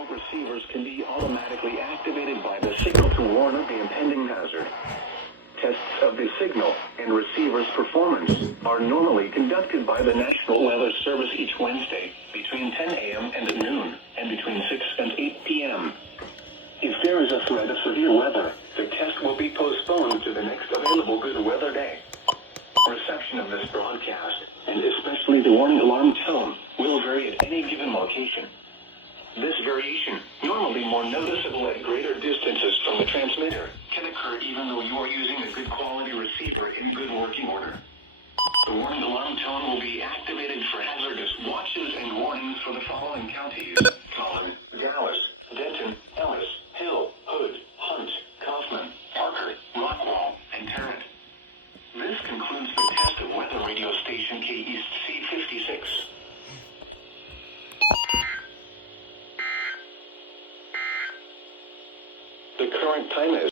radio receivers can be automatically activated by the signal to warn of the impending hazard. Tests of the signal and receiver's performance are normally conducted by the National Weather Service each Wednesday between 10 a.m. and noon and between 6 and 8 p.m. If there is a threat of severe weather, the test will be postponed to the next available good weather day. Reception of this broadcast, and especially the warning alarm tone, will vary at any given location. This variation, normally more noticeable at greater distances from the transmitter, can occur even though you are using a good quality receiver in good working order. The warning alarm tone will be activated for hazardous watches and warnings for the following counties: Collin, Dallas, Denton, Ellis, Hill, Hood, Hunt, Kaufman, Parker, Rockwall, and Tarrant. This concludes the test of weather radio station KEAS C56. The current time is